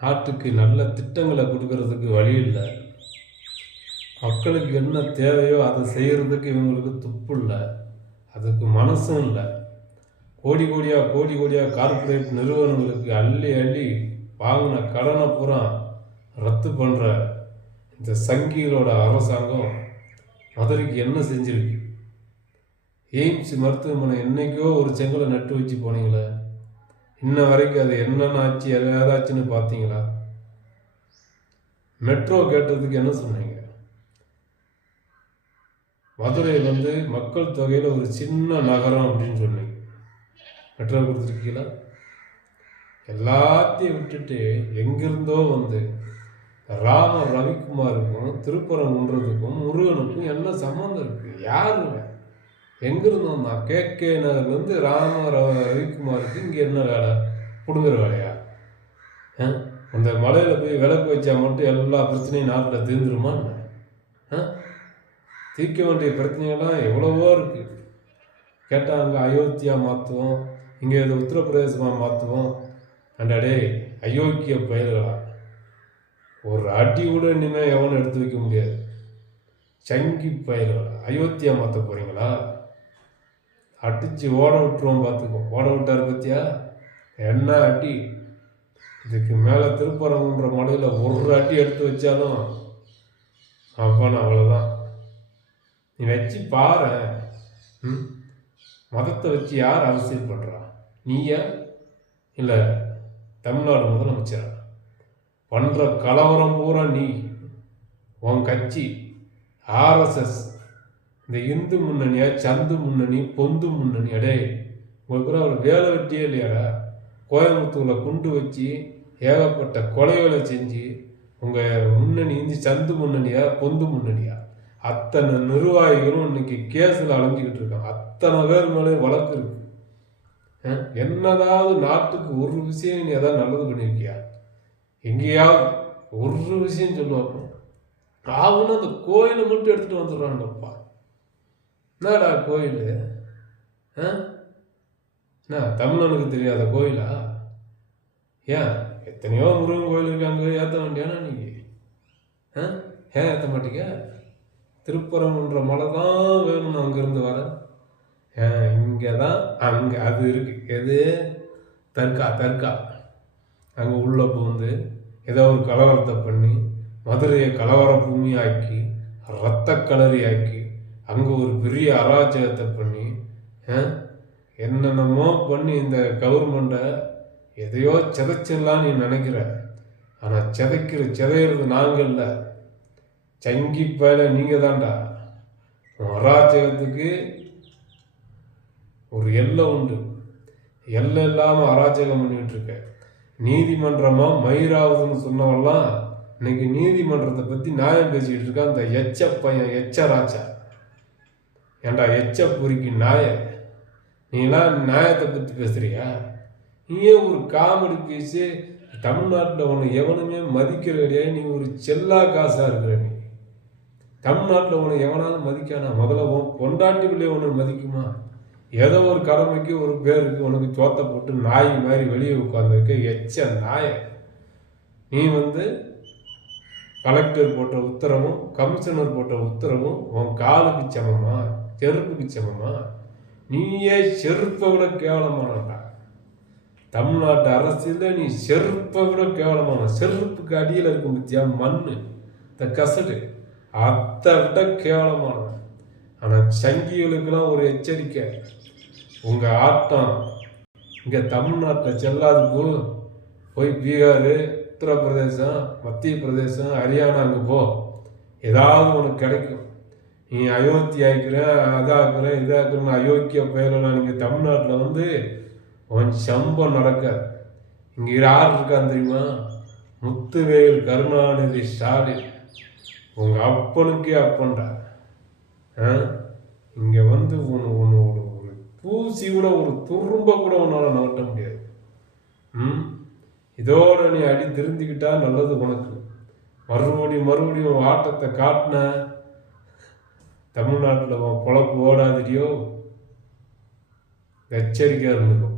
நாட்டுக்கு நல்ல திட்டங்களை கொடுக்கறதுக்கு வழி இல்லை மக்களுக்கு என்ன தேவையோ அதை செய்கிறதுக்கு இவங்களுக்கு துப்பு இல்லை. அதுக்கு மனசும் இல்லை. கோடி கோடியாக கோடி கோடியாக கார்ப்பரேட் நிறுவனங்களுக்கு அள்ளி அள்ளி வாங்கின கடனை பூரா ரத்து பண்ணுற இந்த சங்கிகளோட அரசாங்கம் மதுரைக்கு என்ன செஞ்சிருக்கு? எய்ம்ஸ் மருத்துவமனை என்றைக்கோ ஒரு செங்கலை நட்டு வச்சு போனீங்களே. இன்ன வரைக்கும் அது என்னென்ன ஆச்சு ஏதாச்சுன்னு பார்த்தீங்களா? மெட்ரோ கேட்டதுக்கு என்ன சொன்னீங்க? மதுரை வந்து மக்கள் தொகையில் ஒரு சின்ன நகரம் அப்படின்னு சொன்னீங்க. மெட்ரோ கொடுத்துருக்கீங்களா? எல்லாத்தையும் விட்டுட்டு எங்கிருந்தோ வந்து ராம ரவிக்குமாருக்கும் திருப்பரங்குன்றதுக்கும் முருகனுக்கும் என்ன சம்மந்தம் இருக்குது யாருங்க எங்கிருந்தோம்னா கே. கே. நகர்லேருந்து ராம ரவிக்குமாருக்கு இங்கே என்ன வேலை? பிடுங்குற வேலையா? ஆ? அந்த மலையில் போய் விளக்கு வச்சா மட்டும் எல்லா பிரச்சனையும் நாட்டில் தீர்ந்துருமா ஆ? தீர்க்க வேண்டிய பிரச்சனைகள்லாம் எவ்வளவோ இருக்கு. கேட்டால் அங்கே அயோத்தியா மாற்றுவோம் இங்கே இது உத்தரப்பிரதேசமாக மாற்றுவோம் அண்டாடே அயோக்கிய பயிர்களா? ஒரு அடி கூட இனிமேல் எவனும் எடுத்து வைக்க முடியாது. சங்கி பயிர்களா? அயோத்தியா மாற்ற போகிறீங்களா அடித்து ஓட விட்டுருவோம் பார்த்துக்கோ. ஓட விட்டார் பத்தியா என்ன அடி? இதுக்கு மேலே திருப்பரங்குன்ற மலையில் ஒரு அடி எடுத்து வச்சாலும் அப்போ அவ்வளோதான் நீ வச்சு பாரு. ம்? மதத்தை வச்சு யார் அரசியல் பண்ணுறா நீயா? இல்லை தமிழ்நாடு முதலமைச்சரா? பண்ணுற கலவரம் பூரா நீ. உன் கட்சி ஆர்எஸ்எஸ் இந்த இந்து முன்னணியா சந்து முன்னணி பொந்து முன்னணி அடே உங்களுக்கு ஒரு வேலை வெட்டியே இல்லையாடா? கோயம்புத்தூரில் குண்டு வச்சு ஏகப்பட்ட கொலைகளை செஞ்சு உங்கள் முன்னணி இந்தி சந்து முன்னணியா பொந்து முன்னணியா? அத்தனை நிர்வாகிகளும் இன்னைக்கு கேஸில் அலைஞ்சிக்கிட்டு இருக்காங்க. அத்தனை பேர் மேலே வழக்கு இருக்கு. என்னதாவது நாட்டுக்கு ஒரு விஷயம் நீ ஏதாவது நல்லது பண்ணியிருக்கியா? எங்கேயாவது ஒரு விஷயம் சொல்லுவாப்போ. ஆகுனா அந்த கோயிலை மட்டும் எடுத்துகிட்டு வந்துடுறாங்கப்பா. என்னடா கோயில்? ஆ? என்ன தமிழனுக்கு தெரியாத கோயிலா? ஏன் எத்தனையோ முருகன் கோயில் இருக்கு அங்கே ஏற்ற வேண்டியானா நீங்க? ஆ? ஏன் ஏற்ற மாட்டீங்க? திருப்பரங்குன்ற மலை தான் வேணும் அங்கேருந்து வர. இங்கே தான் அங்கே அது இருக்கு. எது? தர்கா தர்கா. அங்கே உள்ளே பூந்து ஏதோ ஒரு கலவரத்தை பண்ணி மதுரையை கலவர பூமியாக்கி ரத்த ஆக்கி அங்கே ஒரு பெரிய அராஜகத்தை பண்ணி ஆ, என்னென்னமோ பண்ணி இந்த கவர்மெண்ட்டை எதையோ சிதைச்சிடலாம் நீ நினைக்கிற. ஆனால் சிதைக்கிற சிதையிறது நாங்கள் இல்லை. சங்கி பயல நீங்கள் தான்டா. உன் அராஜகத்துக்கு ஒரு எல்லை உண்டு. எல்லை இல்லாமல் அராஜகம் பண்ணிட்டு இருக்க. நீதிமன்றமாக மயிராவதுன்னு சொன்னவெல்லாம் இன்னைக்கு நீதிமன்றத்தை பற்றி நியாயம் பேசிக்கிட்டு இருக்கான் அந்த எச்ச பையன் எச்ச ராஜா. ஏண்டா எச்ச பொறுக்கி நாய? நீலாம் நியாயத்தை பற்றி பேசுறியா? நீயே ஒரு காமெடி பேசி தமிழ்நாட்டில் உன்னை எவனுமே மதிக்கிற நீ ஒரு செல்லா காசாக இருக்கிற நீ. தமிழ்நாட்டில் உன்னை எவனாலும் மதிக்கானா? முதல்ல உன் பொண்டாட்டி பிள்ளை உன்னை மதிக்குமா? ஏதோ ஒரு கடமைக்கு ஒரு பேருக்கு உனக்கு சோத்தை போட்டு நாய் மாதிரி வெளியே உட்காந்துருக்க எச்ச நாய. நீ வந்து கலெக்டர் போட்ட உத்தரவும் கமிஷனர் போட்ட உத்தரவும் உன் காலுக்கு சமமாக செருப்புக்கு சமமா நீயே செருப்பை விட கேவலமானடா. தமிழ்நாட்டு அரசியலில் நீ செருப்பை விட கேவலமான செருப்புக்கு அடியில் இருக்கும் பத்தியா மண்ணு இந்த கசடு அதை விட கேவலமானவன் ஆனால் சங்கிகளுக்கெல்லாம் ஒரு எச்சரிக்கை உங்கள் ஆட்டம் இங்கே தமிழ்நாட்டில் செல்லாது போ போய் பீகார் உத்தரப்பிரதேசம் மத்திய பிரதேசம் ஹரியானா அங்கே போ. ஏதாவது உனக்கு கிடைக்கும். நீ அயோத்தி ஆயிக்கிறேன் அதாக்குறேன் இதாக்குறேன் அயோக்கிய பெயரெல்லாம் நீங்கள் தமிழ்நாட்டில் வந்து உன் சம்பம் நடக்காது இங்கே யார் இருக்கான்னு தெரியுமா? முத்துவேல் கருணாநிதி ஸ்டாலின். உங்கள் அப்பனுக்கே அப்பன்டா ஆ? இங்கே வந்து உன் உன்னோட ஒரு தூசி கூட ஒரு துரும்ப கூட உன்னால் நகட்ட முடியாது. ம்? இதோட நீ அடி திருந்திக்கிட்டா நல்லது உனக்கு. மறுபடியும் மறுபடியும் உன் ஆட்டத்தை காட்டின தமிழ்நாட்டில் பொழப்பு ஓடாதிரியோ எச்சரிக்கையாக இருந்துக்கும்